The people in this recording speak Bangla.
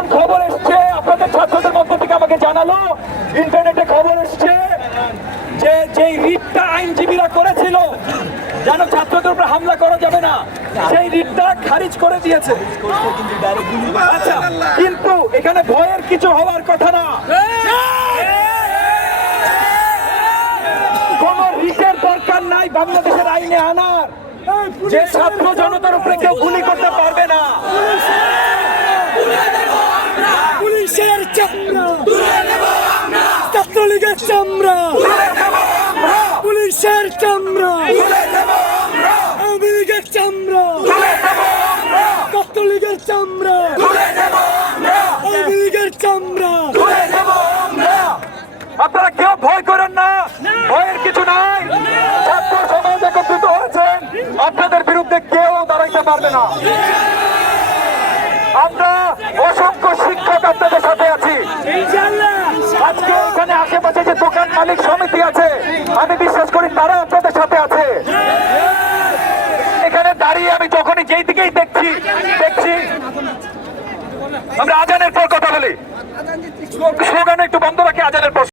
এখন খবর এসছে, আপনাদের ছাত্রদের মধ্য থেকে আমাকে জানালো, ইন্টারনেটে খবর এসছে যে যেই রিটটা আইনজীবীরা করেছিল, যেন ছাত্রদের উপর হামলা করা যাবে না, সেই রিটটা খারিজ করে দিয়েছে। আচ্ছা কিন্তু এখানে ভয়ের কিছু হওয়ার কথা না। কোন রিটের দরকার নাই বাংলাদেশের আইনে আনার। যে ছাত্র জনতার উপরে কেউ গুলি করতে পারবে না পুলিশের চামড়া। ছাত্রলীগের চামড়া। পুলিশের চামড়া। আওয়ামী লীগের চামড়া। ছাত্রলীগের চামড়া। আওয়ামী লীগের চামড়া। আপনারা কেউ ভয় করেন না। ভয়ের কিছু নাই। ছাত্র সমাজ একত্রিত হয়েছেন আপনাদের বিরুদ্ধে কেউ দাঁড়াইতে পারবে না। আমরা অসংখ্য শিক্ষক আপনাদের আশেপাশে যে দোকান মালিক সমিতি আছে। আমি বিশ্বাস করি তারা আপনাদের সাথে আছে। এখানে দাঁড়িয়ে আমি যখনই যেই দিকেই দেখছি দেখছি। আমরা আজানের পর কথা বলি। স্লোগান একটু বন্ধ রাখি, আজানের পর।